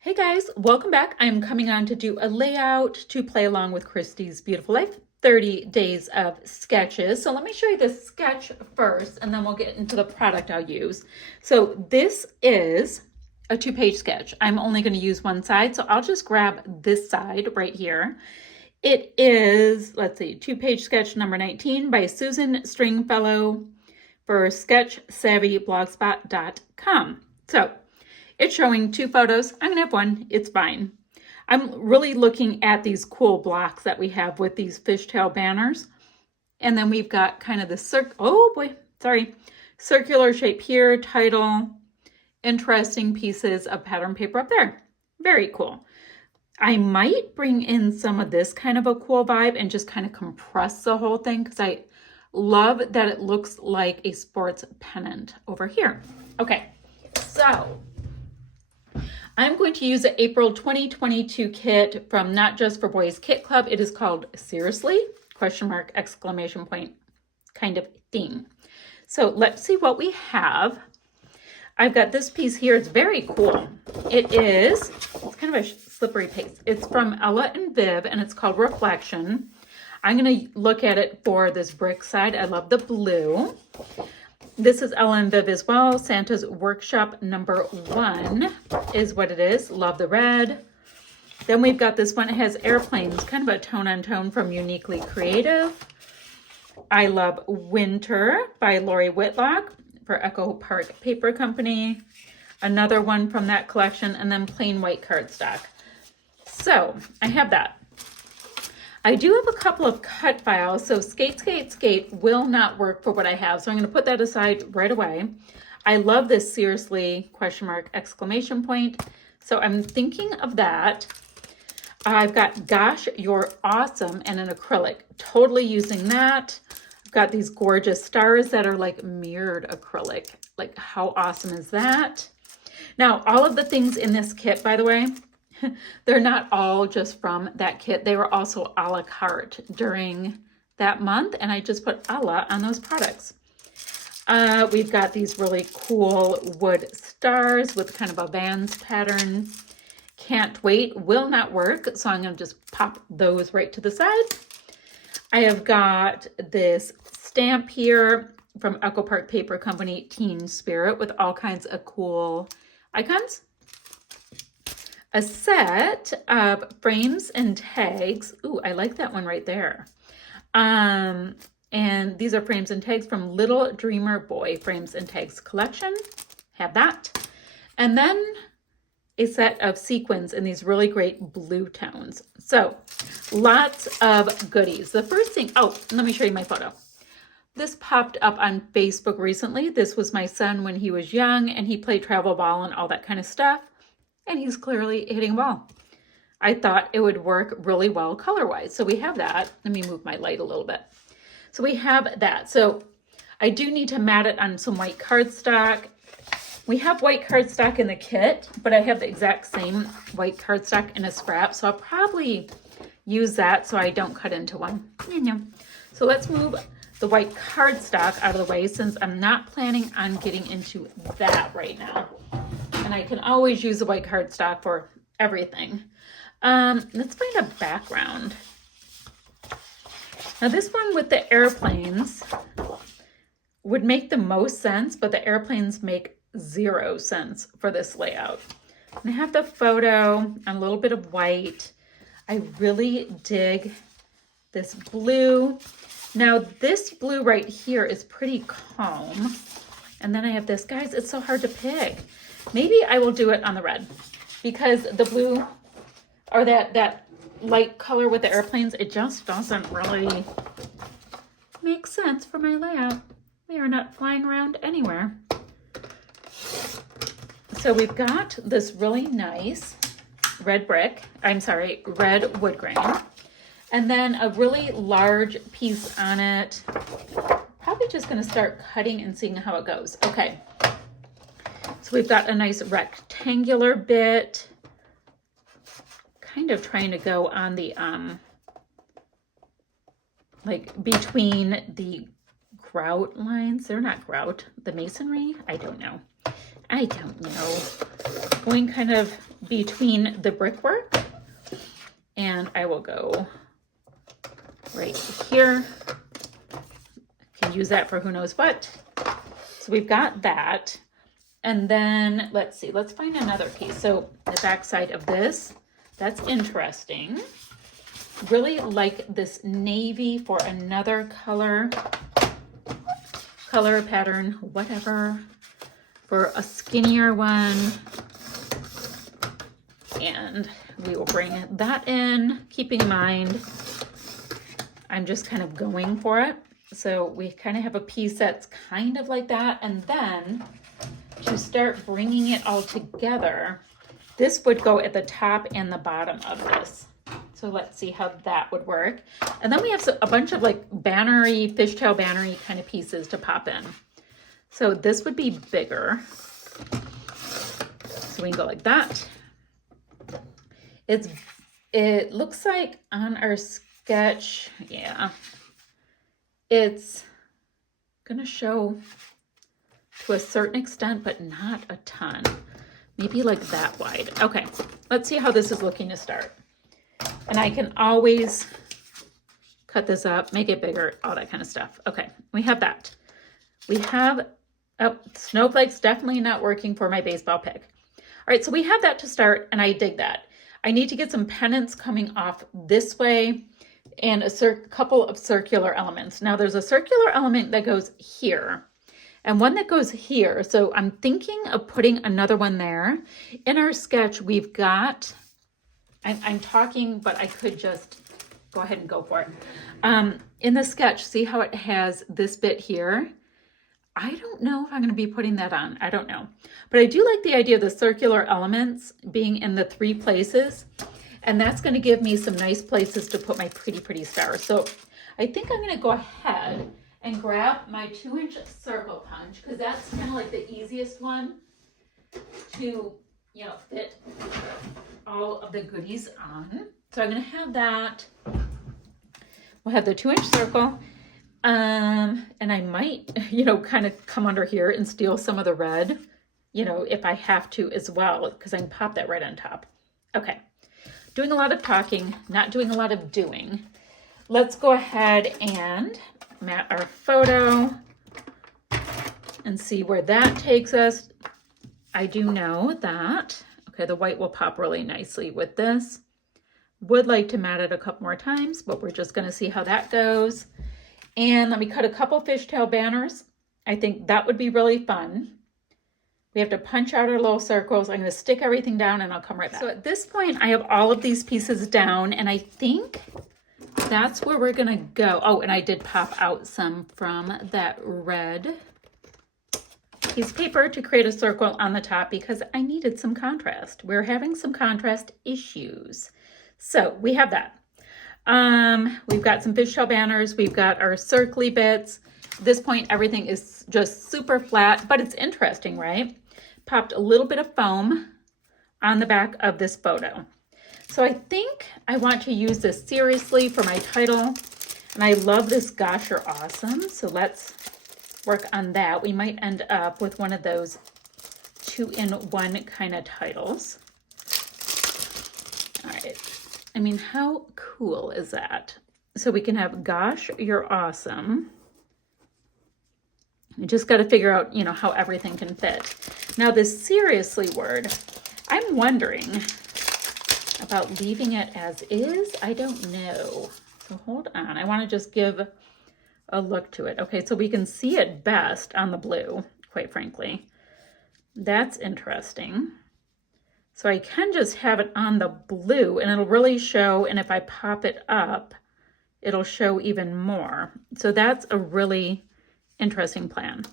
Hey guys, welcome back. I'm coming on to do a layout to play along with Christy's Beautiful Life 30 days of sketches. So let me show you the sketch first and then we'll get into the product I'll use. So this is a 2-page sketch. I'm only going to use one side, so I'll just grab this side right here. It is, let's see, 2-page sketch number 19 by Susan Stringfellow for sketchsavvyblogspot.com. So it's showing 2 photos. I'm gonna have one, it's fine. I'm really looking at these cool blocks that we have with these fishtail banners. And then we've got kind of the circular shape here, title, interesting pieces of pattern paper up there. Very cool. I might bring in some of this kind of a cool vibe and just kind of compress the whole thing because I love that it looks like a sports pennant over here. Okay, so I'm going to use the April 2022 kit from Not Just for Boys Kit Club. It is called Srsly, ? Kind of thing. So let's see what we have. I've got this piece here. It's very cool. It's kind of a slippery paste. It's from Ella and Viv, and it's called Reflection. I'm going to look at it for this brick side. I love the blue. This is Ella and Viv as well. Santa's Workshop number 1 is what it is. Love the red. Then we've got this one. It has airplanes, kind of a tone-on-tone from Uniquely Creative. I Love Winter by Lori Whitlock for Echo Park Paper Company. Another one from that collection, and then plain white cardstock. So I have that. I do have a couple of cut files, so skate will not work for what I have, so I'm going to put that aside right away. I love this Seriously ? So I'm thinking of that. I've got Gosh, You're Awesome and an acrylic, totally using that. I've got these gorgeous stars that are like mirrored acrylic. Like, how awesome is that? Now, all of the things in this kit, by the way, they're not all just from that kit. They were also a la carte during that month, and I just put a la on those products. We've got these really cool wood stars with kind of a Vans pattern. Can't Wait will not work, so I'm going to just pop those right to the side. I have got this stamp here from Echo Park Paper Company, Teen Spirit, with all kinds of cool icons. A set of frames and tags. Ooh, I like that one right there. And these are frames and tags from Little Dreamer Boy Frames and Tags collection. Have that. And then a set of sequins in these really great blue tones. So lots of goodies. The first thing, let me show you my photo. This popped up on Facebook recently. This was my son when he was young and he played travel ball and all that kind of stuff. And he's clearly hitting a ball. I thought it would work really well color-wise. So we have that. Let me move my light a little bit. So we have that. So I do need to mat it on some white cardstock. We have white cardstock in the kit, but I have the exact same white cardstock in a scrap. So I'll probably use that so I don't cut into one. So let's move the white cardstock out of the way since I'm not planning on getting into that right now. And I can always use the white cardstock for everything. Let's find a background. Now this one with the airplanes would make the most sense, but the airplanes make 0 sense for this layout. And I have the photo, a little bit of white. I really dig this blue. Now this blue right here is pretty calm. And then I have this, guys, it's so hard to pick. Maybe I will do it on the red because the blue or that light color with the airplanes, it just doesn't really make sense for my layout. We are not flying around anywhere. So we've got this really nice red wood grain, and then a really large piece on it. Probably just going to start cutting and seeing how it goes. Okay. So we've got a nice rectangular bit, kind of trying to go on the, like between the grout lines. They're not grout, the masonry, I don't know. I don't know, going kind of between the brickwork, and I will go right here. Can use that for who knows what. So we've got that. And then let's see, let's find another piece. So the back side of this, that's interesting. Really like this navy for another color pattern, whatever, for a skinnier one. And we will bring that in, keeping in mind, I'm just kind of going for it. So we kind of have a piece that's kind of like that. And then to start bringing it all together, this would go at the top and the bottom of this. So let's see how that would work. And then we have a bunch of like bannery, fishtail bannery kind of pieces to pop in. So this would be bigger. So we can go like that. It looks like on our sketch, yeah, it's gonna show to a certain extent, but not a ton. Maybe like that wide. Okay, let's see how this is looking to start. And I can always cut this up, make it bigger, all that kind of stuff. Okay, we have that. We have, oh, snowflakes definitely not working for my baseball pick. All right, so we have that to start, and I dig that. I need to get some pennants coming off this way and a couple of circular elements. Now there's a circular element that goes here and one that goes here. So I'm thinking of putting another one there. In our sketch, we've got, I'm talking, but I could just go ahead and go for it. In the sketch, see how it has this bit here? I don't know if I'm going to be putting that on. I don't know. But I do like the idea of the circular elements being in the 3 places. And that's going to give me some nice places to put my pretty stars. So I think I'm going to go ahead and grab my 2-inch circle punch, because that's kind of like the easiest one to, you know, fit all of the goodies on. So I'm going to have that. We'll have the 2-inch circle. And I might, you know, kind of come under here and steal some of the red, you know, if I have to as well, because I can pop that right on top. Okay. Doing a lot of talking, not doing a lot of doing. Let's go ahead and mat our photo and see where that takes us. I do know that, okay, the white will pop really nicely with this. Would like to mat it a couple more times, but we're just going to see how that goes. And let me cut a couple fishtail banners. I think that would be really fun. We have to punch out our little circles. I'm going to stick everything down and I'll come right back. So at this point, I have all of these pieces down, and I think that's where we're going to go. Oh, and I did pop out some from that red piece of paper to create a circle on the top because I needed some contrast. We're having some contrast issues. So we have that. We've got some fishtail banners. We've got our circly bits. At this point, everything is just super flat, but it's interesting, right? Popped a little bit of foam on the back of this photo. So I think I want to use this seriously for my title. And I love this Gosh, You're Awesome. So let's work on that. We might end up with one of those 2-in-1 kind of titles. All right. I mean, how cool is that? So we can have Gosh, You're Awesome. You just got to figure out, you know, how everything can fit. Now this seriously word, I'm wondering about leaving it as is. I don't know. So hold on. I want to just give a look to it. Okay, so we can see it best on the blue, quite frankly. That's interesting. So I can just have it on the blue and it'll really show, and if I pop it up, it'll show even more. So that's a really interesting plan.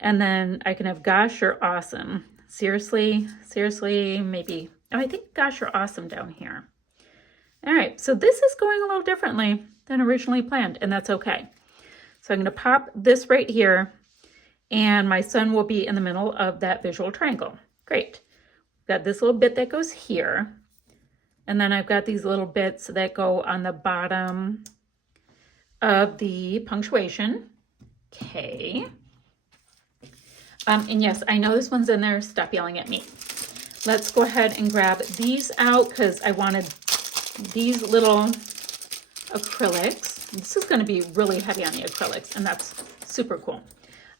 And then I can have Gosh, You're Awesome. Seriously, maybe. Oh, I think Gosh, You're Awesome down here. All right, so this is going a little differently than originally planned, and that's okay. So I'm going to pop this right here, and my sun will be in the middle of that visual triangle. Great. Got this little bit that goes here, and then I've got these little bits that go on the bottom of the punctuation. Okay. And yes, I know this one's in there. Stop yelling at me. Let's go ahead and grab these out because I wanted these little acrylics. This is going to be really heavy on the acrylics, and that's super cool.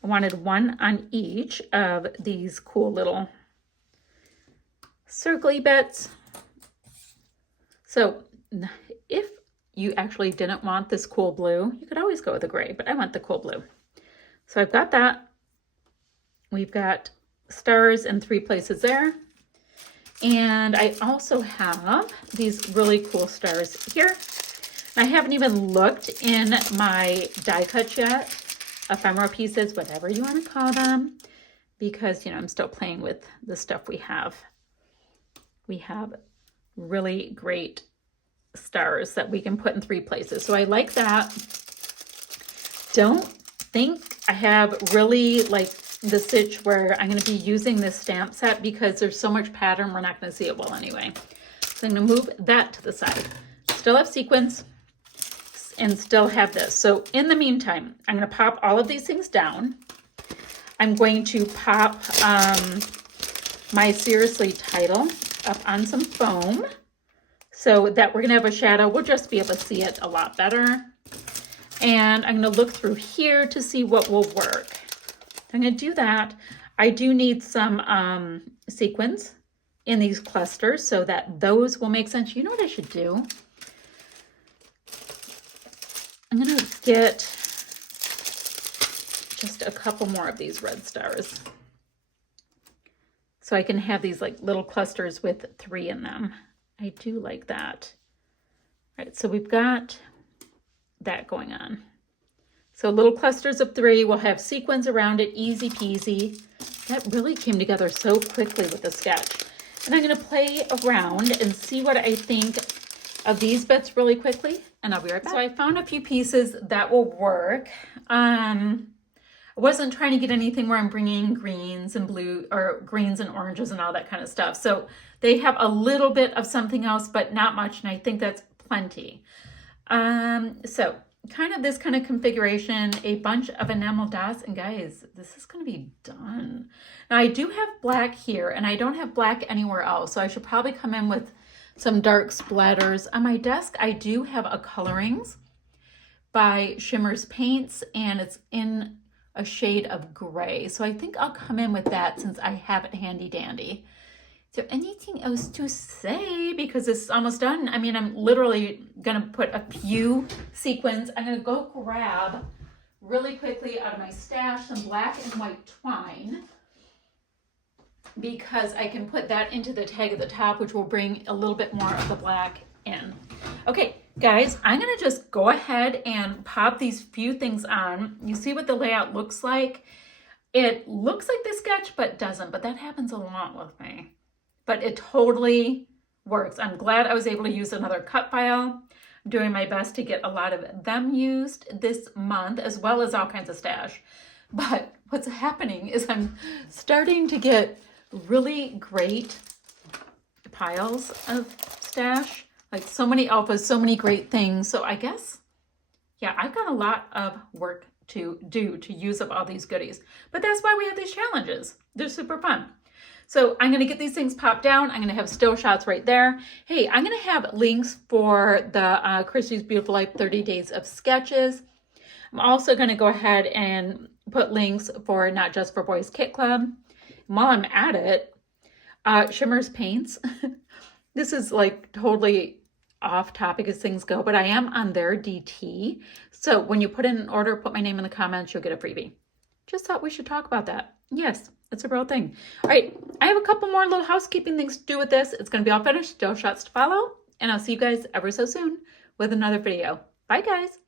I wanted one on each of these cool little circly bits. So if you actually didn't want this cool blue, you could always go with the gray, but I want the cool blue. So I've got that. We've got stars in 3 places there. And I also have these really cool stars here. I haven't even looked in my die cuts yet, ephemera pieces, whatever you want to call them, because, you know, I'm still playing with the stuff we have. We have really great stars that we can put in 3 places. So I like that. Don't think I have really like the stitch where I'm going to be using this stamp set because there's so much pattern, we're not going to see it well anyway. So I'm going to move that to the side. Still have sequins and still have this. So in the meantime, I'm going to pop all of these things down. I'm going to pop my Srsly title up on some foam so that we're going to have a shadow. We'll just be able to see it a lot better. And I'm going to look through here to see what will work. I'm going to do that. I do need some sequins in these clusters so that those will make sense. You know what I should do? I'm going to get just a couple more of these red stars so I can have these like little clusters with 3 in them. I do like that. All right, so we've got that going on. So little clusters of 3, we'll have sequins around it, easy peasy. That really came together so quickly with the sketch. And I'm going to play around and see what I think of these bits really quickly, and I'll be right back. So I found a few pieces that will work. I wasn't trying to get anything where I'm bringing greens and blue or greens and oranges and all that kind of stuff. So they have a little bit of something else, but not much, and I think that's plenty. So kind of this kind of configuration, a bunch of enamel dots, and guys, this is going to be done. Now I do have black here, and I don't have black anywhere else, so I should probably come in with some dark splatters. On my desk, I do have a Colorings by Shimmer's Paints, and it's in a shade of gray. So I think I'll come in with that since I have it handy dandy. Is there anything else to say? Because this is almost done. I mean, I'm literally gonna put a few sequins. I'm gonna go grab really quickly out of my stash some black and white twine because I can put that into the tag at the top, which will bring a little bit more of the black in. Okay, guys, I'm gonna just go ahead and pop these few things on. You see what the layout looks like? It looks like this sketch, but doesn't, but that happens a lot with me. But it totally works. I'm glad I was able to use another cut file. I'm doing my best to get a lot of them used this month, as well as all kinds of stash. But what's happening is I'm starting to get really great piles of stash, like so many alphas, so many great things. So I guess, yeah, I've got a lot of work to do to use up all these goodies. But that's why we have these challenges. They're super fun. So I'm going to get these things popped down. I'm going to have still shots right there. Hey, I'm going to have links for the Christy's Beautiful Life 30 Days of Sketches. I'm also going to go ahead and put links for Not Just for Boys Kit Club. And while I'm at it, Shimmer's Paints. This is like totally off topic as things go, but I am on their DT. So when you put in an order, put my name in the comments, you'll get a freebie. Just thought we should talk about that. Yes, it's a real thing. All right, I have a couple more little housekeeping things to do with this. It's going to be all finished, still shots to follow, and I'll see you guys ever so soon with another video. Bye, guys.